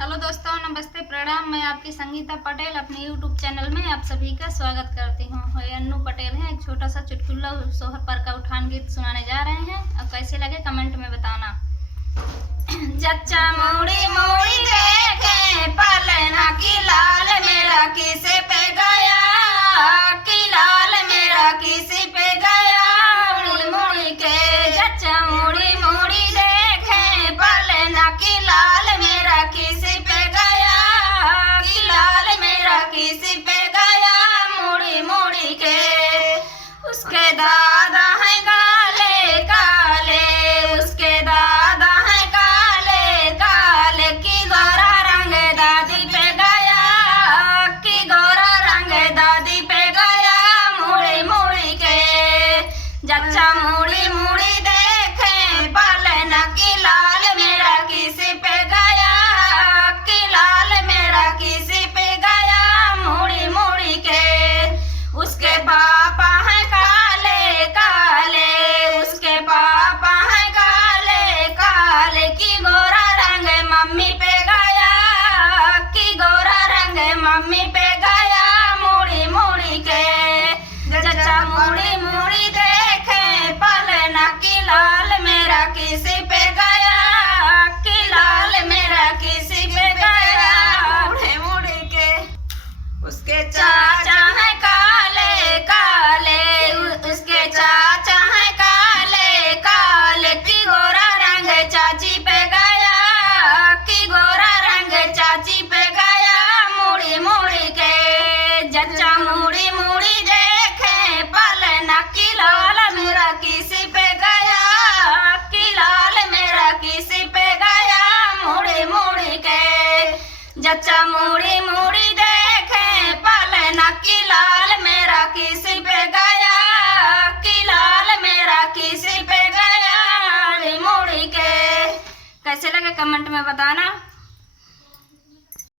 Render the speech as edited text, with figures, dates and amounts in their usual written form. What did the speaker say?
Hello दोस्तों, नमस्ते, प्रणाम। मैं आपकी संगीता पटेल अपने यूट्यूब चैनल में आप सभी का स्वागत करती हूँ। ये अन्नू पटेल है। एक छोटा सा चुटकुला सोहर पर का उठान गीत सुनाने जा रहे हैं। अब कैसे लगे कमेंट में बताना। जच्चा मोड़ी मोड़ी देखे पालना की लाल मेरा किसे पे गया, की लाल मेरा किसी पे गया। मुड़ी मुड़ी के जच्चा मोड़ी मोड़ी देखे पालना की लाल मेरा किसी पे गया, की लाल मेरा किसी पे गया। मुड़ी मुड़ी के उसके दादा है काले काले, उसके दादा है काले काले। की गोरा रंग दादी पे गया, की गोरा रंग दादी पे गया। मुड़ी मुड़ी के जच्चा मुड़ी मुड़ी देखे पालना की लाल मेरा किसी पे गया, की लाल मेरा किसी पे गया। मुड़ी मुड़ी के उसके पापा है काले काले, उसके पापा है काले काले। की गोरा रंग मम्मी पे गया, की गोरा रंग मम्मी पे गया। मुड़ी मुड़ी के जच्चा मुड़ी मुड़ी देखे पालना की लाल मेरा किसी पे गया, की लाल मेरा किसी पे गया। मुड़ी मुड़ी के उसके चाचा है काले काले, उसके चाचा है काले काले। की गोरा रंग चाची पे गया, की गोरा रंग चाची पे गया। मुड़ी मुड़ी के जच्चा मुड़ी मुड़ी देखे पालना की लाल मेरा किसी पे गया, की लाल मेरा किसी पे गया। मुड़ी मुड़ी के जच्चा मुड़ी मुड़ी देखे पालना की लाल मेरा किसी पे गया, की लाल मेरा किसी पे गया। मुड़ी के कैसे लगे कमेंट में बताना।